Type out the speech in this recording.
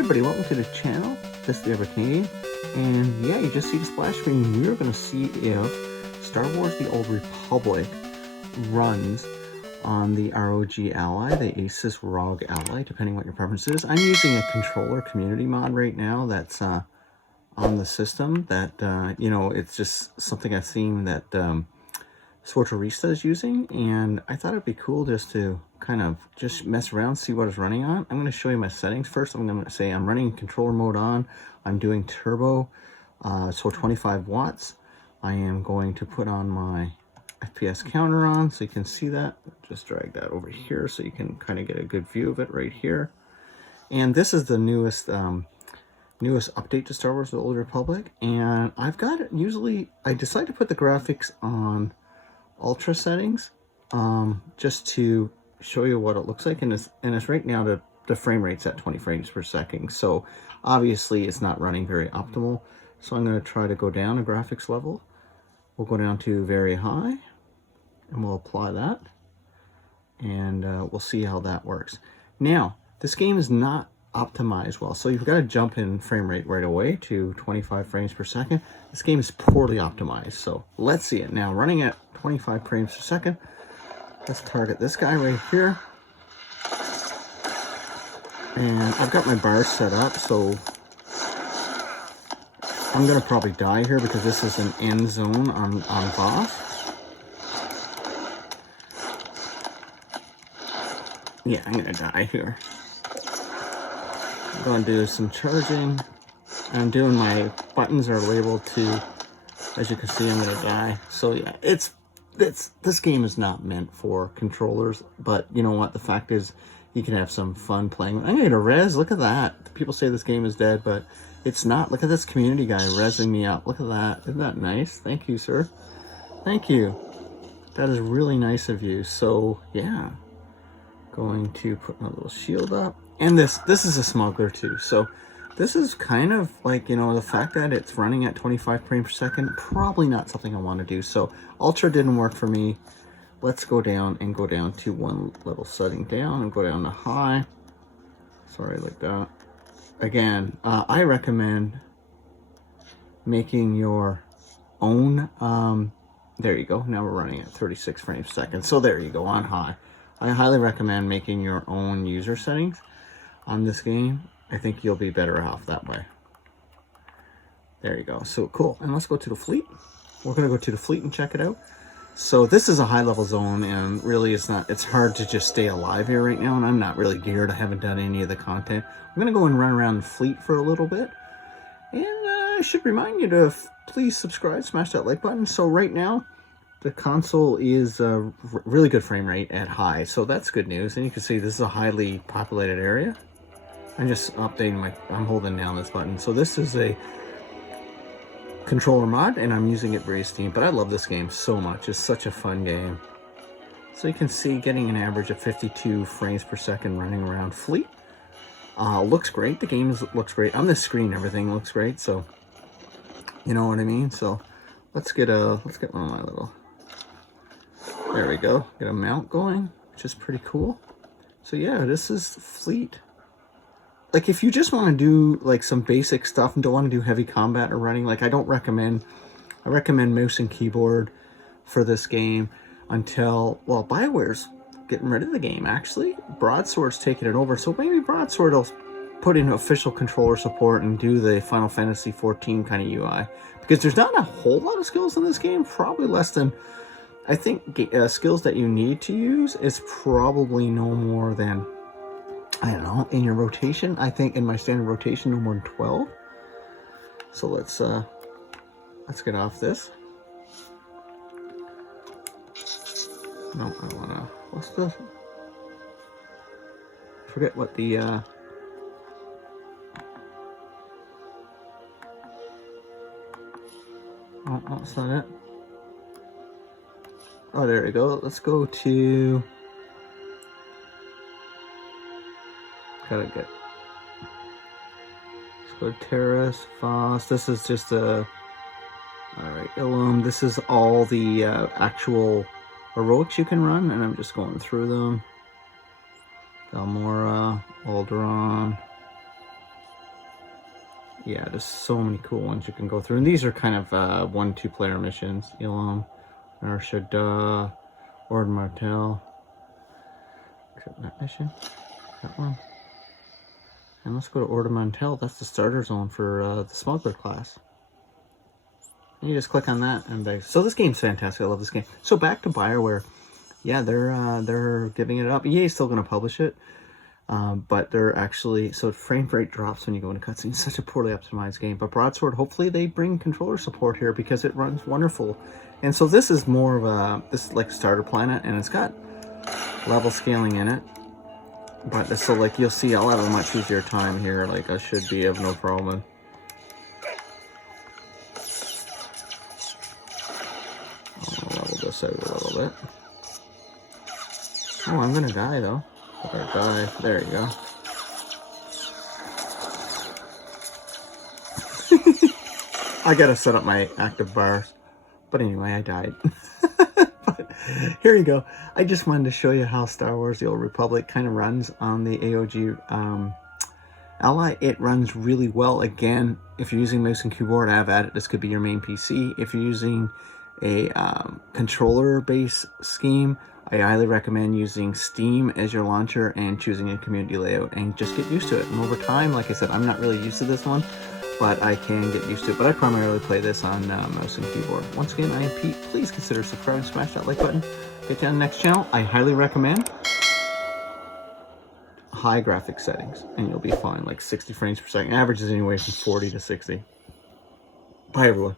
everybody, welcome to the channel. This is the Ever Canadian, and yeah, you just see the splash screen. We're going to see if Star Wars: The Old Republic runs on the ROG Ally, the Asus ROG Ally, depending what your preference is. I'm using a controller community mod right now that's on the system that, you know, it's just something I've seen that Sorterista is using, and I thought it'd be cool just to kind of just mess around, see what it's running on. I'm going to show you my settings first. I'm going to say I'm running controller mode on. I'm doing turbo, so 25 watts. I am going to put on my FPS counter on so you can see that. Just drag that over here so you can kind of get a good view of it right here. And this is the newest update to Star Wars: The Old Republic, and I've got it. Usually I decide to put the graphics on ultra settings just to show you what it looks like, and it's right now the frame rate's at 20 frames per second, so obviously it's not running very optimal. So I'm going to try to go down a graphics level. We'll go down to very high and we'll apply that, and we'll see how that works. Now this game is not optimized well, so you've got to jump in frame rate right away to 25 frames per second. This game is poorly optimized, so let's see it now. Running at 25 frames per second. Let's target this guy right here. And I've got my bars set up, so I'm gonna probably die here because this is an end zone on boss. Yeah, I'm gonna die here. I'm gonna do some charging. I'm doing my buttons are labeled to, as you can see, I'm gonna die. So yeah, this game is not meant for controllers, but you know what? The fact is, you can have some fun playing. I'm gonna res. Look at that. People say this game is dead, but it's not. Look at this community guy resing me up. Look at that. Isn't that nice? Thank you, sir. Thank you. That is really nice of you. So yeah, going to put my little shield up. And this is a smuggler too. So this is kind of like, you know, the fact that it's running at 25 frames per second, probably not something I want to do. So Ultra didn't work for me. Let's go down and go down to one little setting down and go down to high. Sorry, like that. Again, I recommend making your own, there you go. Now we're running at 36 frames per second. So there you go, on high. I highly recommend making your own user settings on this game. I think you'll be better off that way. There you go. So cool. And let's go to the fleet. We're going to go to the fleet and check it out. So this is a high level zone, and really it's hard to just stay alive here right now, and I'm not really geared. I haven't done any of the content. I'm going to go and run around the fleet for a little bit. And I should remind you to please subscribe, smash that like button. So right now, the console is a really good frame rate at high. So that's good news. And you can see this is a highly populated area. I'm just updating I'm holding down this button. So this is a controller mod, and I'm using it for Steam, but I love this game so much. It's such a fun game. So you can see getting an average of 52 frames per second running around fleet. Looks great. The game looks great. On this screen, everything looks great. So you know what I mean? So let's get one of my little, there we go. Get a mount going, which is pretty cool. So yeah, this is fleet. Like, if you just want to do like some basic stuff and don't want to do heavy combat or running, like I recommend mouse and keyboard for this game until, well, BioWare's getting rid of the game actually. Broadsword's taking it over, so maybe Broadsword will put in official controller support and do the Final Fantasy 14 kind of UI, because there's not a whole lot of skills in this game. Probably less than, I think, skills that you need to use is probably no more than, I don't know, in your rotation. I think in my standard rotation, no more than 12. So let's get off this. No, I wanna, what's the, forget what the, oh, that's not it. Oh, there we go. Let's go to, gotta get, let's go to Terrace, Foss. This is just a, alright, Ilum. This is all the actual heroics you can run, and I'm just going through them. Galmora, Alderaan, yeah, there's so many cool ones you can go through. And these are kind of 1-2 player missions. Ilum, Nar Shaddaa, Ord Mantell. Except that mission. That one. And let's go to Ord Mantell. That's the starter zone for the smuggler class. And you just click on that, and so this game's fantastic. I love this game. So back to BioWare, yeah, they're giving it up. EA's still going to publish it, but they're actually, so frame rate drops when you go into cutscenes. Such a poorly optimized game. But Broadsword, hopefully they bring controller support here because it runs wonderful. And so this is more of a, this is like Starter Planet, and it's got level scaling in it. But so like you'll see, I'll have a much easier time here. Like I should be of no problem. This out a little bit. Oh, I'm gonna die though. If I die, there you go. I gotta set up my active bars. But anyway, I died. But here you go. I just wanted to show you how Star Wars The Old Republic kind of runs on the AOG Ally. It runs really well. Again, if you're using mouse and keyboard, I have added this could be your main PC. If you're using a controller-based scheme, I highly recommend using Steam as your launcher and choosing a community layout and just get used to it. And over time, like I said, I'm not really used to this one, but I can get used to it. But I primarily play this on mouse and keyboard. Once again, I am Pete. Please consider subscribing, smash that like button. Get you on the next channel. I highly recommend high graphic settings, and you'll be fine. Like 60 frames per second. Average is anywhere from 40 to 60. Bye, everyone.